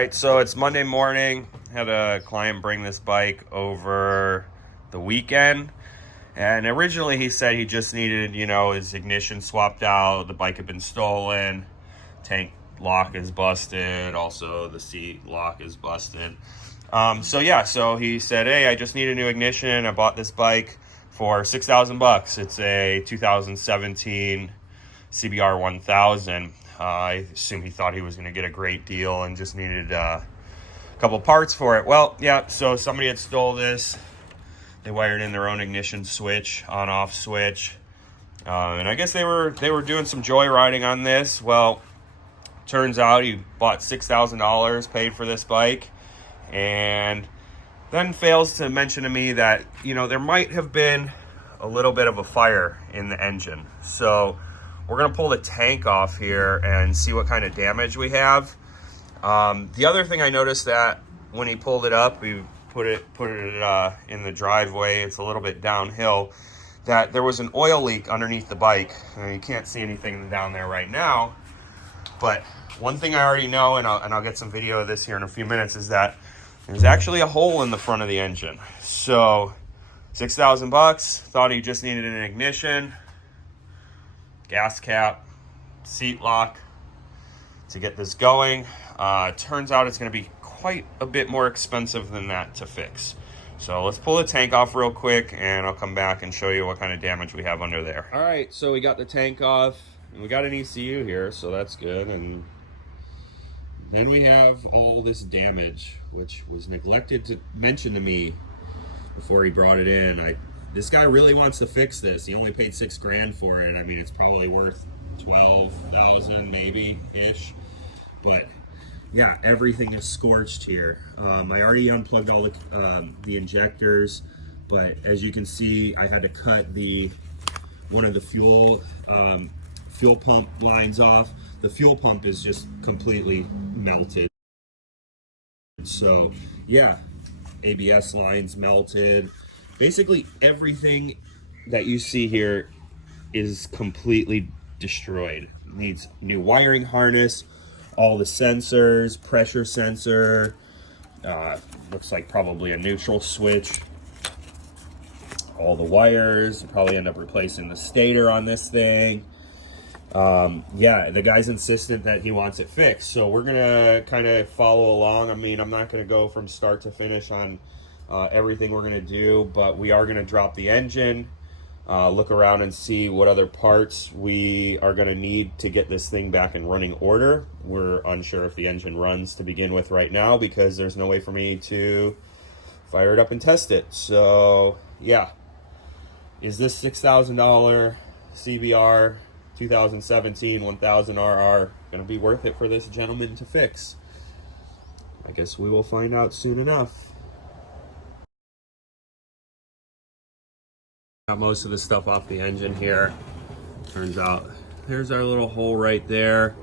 right, so it's Monday morning. Had a client bring this bike over the weekend. And originally he said he just needed, his ignition swapped out. The bike had been stolen. Tank lock is busted. Also, the seat lock is busted. So he said, hey, I just need a new ignition. I bought this bike for $6,000. It's a 2017 CBR 1000. I assume he thought he was going to get a great deal and just needed a couple parts for it. Well, yeah, so somebody had stole this. They wired in their own ignition switch, on-off switch. And I guess they were doing some joyriding on this. Well, turns out he bought $6,000, paid for this bike, and then fails to mention to me that, there might have been a little bit of a fire in the engine. So we're gonna pull the tank off here and see what kind of damage we have. The other thing I noticed that when he pulled it up, we put it in the driveway. It's a little bit downhill. That there was an oil leak underneath the bike. You can't see anything down there right now, but one thing I already know, and I'll get some video of this here in a few minutes, is that there's actually a hole in the front of the engine. So $6,000. Thought he just needed an ignition, gas cap, seat lock to get this going. Turns out it's going to be quite a bit more expensive than that to fix. So let's pull the tank off real quick and I'll come back and show you what kind of damage we have under there. All right, so we got the tank off and we got an ECU here, so that's good. And then we have all this damage, which was neglected to mention to me before he brought it in. This guy really wants to fix this. He only paid $6,000 for it. I mean, it's probably worth 12,000 maybe ish, but yeah, everything is scorched here. I already unplugged all the injectors, but as you can see, I had to cut one of the fuel pump lines off. The fuel pump is just completely melted. So yeah, ABS lines melted. Basically everything that you see here is completely destroyed. Needs new wiring harness, all the sensors, pressure sensor, looks like probably a neutral switch, all the wires. Probably end up replacing the stator on this thing. Yeah, the guy's insistent that he wants it fixed, so we're gonna kind of follow along. I mean, I'm not gonna go from start to finish on everything we're gonna do, but we are gonna drop the engine, look around and see what other parts we are gonna need to get this thing back in running order. We're unsure if the engine runs to begin with right now because there's no way for me to fire it up and test it. So yeah, is this $6,000 CBR 2017 1000RR gonna be worth it for this gentleman to fix? I guess we will find out soon enough. Got most of the stuff off the engine here. Turns out there's our little hole right there.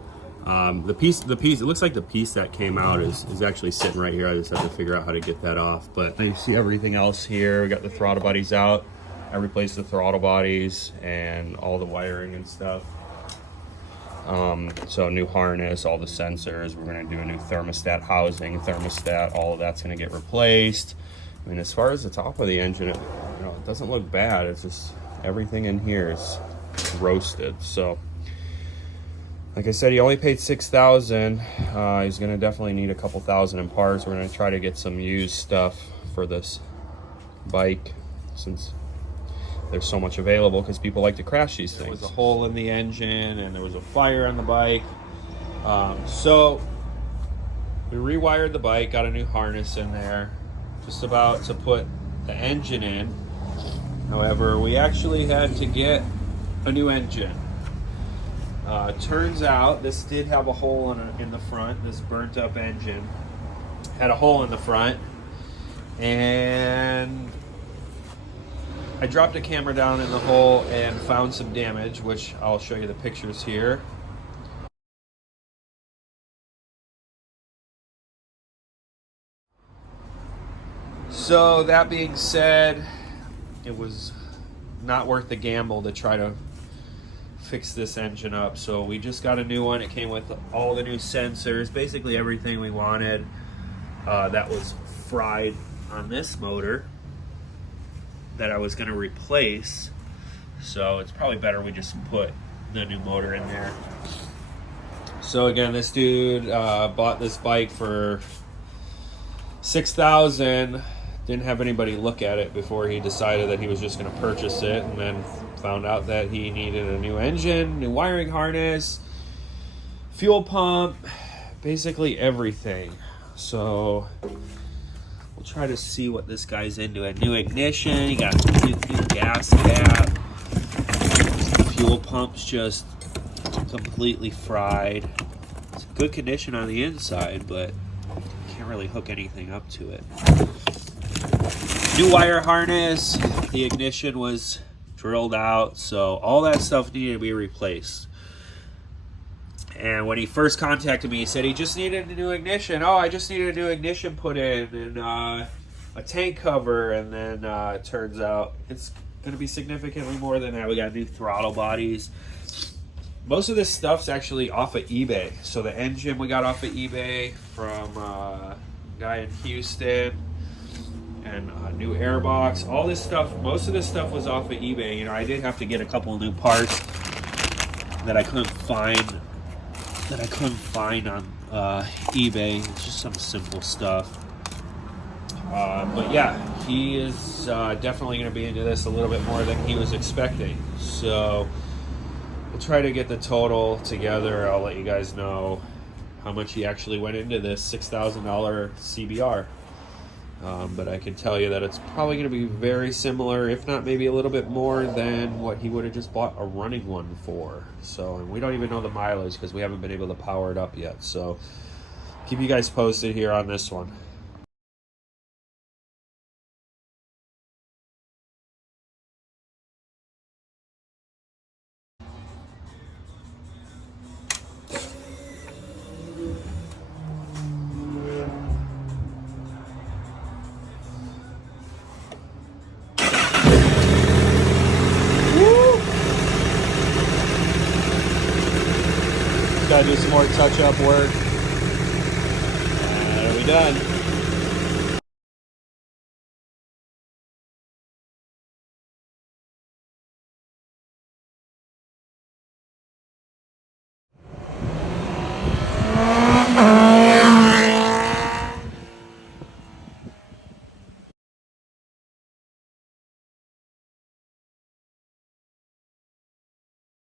The piece, it looks like the piece that came out is actually sitting right here. I just have to figure out how to get that off. But you see everything else here. We got the throttle bodies out. I replaced the throttle bodies and all the wiring and stuff. So new harness, all the sensors. We're gonna do a new thermostat housing, all of that's gonna get replaced. I mean, as far as the top of the engine, it doesn't look bad. It's just everything in here is roasted. So, like I said, he only paid $6,000. He's gonna definitely need a couple thousand in parts. We're gonna try to get some used stuff for this bike since there's so much available, because people like to crash these things. There was a hole in the engine and there was a fire on the bike. So we rewired the bike, got a new harness in there, just about to put the engine in. However, we actually had to get a new engine. Turns out this did have a hole in the front. This burnt up engine had a hole in the front, and I dropped a camera down in the hole and found some damage, which I'll show you the pictures here. So that being said, it was not worth the gamble to try to fix this engine up. So we just got a new one. It came with all the new sensors, basically everything we wanted. That was fried on this motor that I was going to replace. So it's probably better we just put the new motor in there. So again, this dude bought this bike for $6,000. Didn't have anybody look at it before he decided that he was just going to purchase it, and then found out that he needed a new engine, new wiring harness, fuel pump, basically everything. So we'll try to see what this guy's into. A new ignition, he got a new gas cap. The fuel pump's just completely fried. It's in good condition on the inside, but can't really hook anything up to it. New wire harness, the ignition was drilled out, so all that stuff needed to be replaced. And when he first contacted me, he said he just needed a new ignition. Oh, I just needed a new ignition put in, and a tank cover. And then it turns out it's going to be significantly more than that. We got new throttle bodies. Most of this stuff's actually off of eBay. So the engine we got off of eBay from a guy in Houston. And a new airbox, all this stuff, most of this stuff was off of eBay. You know, I did have to get a couple of new parts that I couldn't find on eBay. It's just some simple stuff. But yeah, he is definitely going to be into this a little bit more than he was expecting. So we'll try to get the total together. I'll let you guys know how much he actually went into this $6,000 CBR. But I can tell you that it's probably going to be very similar, if not maybe a little bit more than what he would have just bought a running one for. So, and we don't even know the mileage because we haven't been able to power it up yet. So keep you guys posted here on this one. Gotta do some more touch-up work. And we done.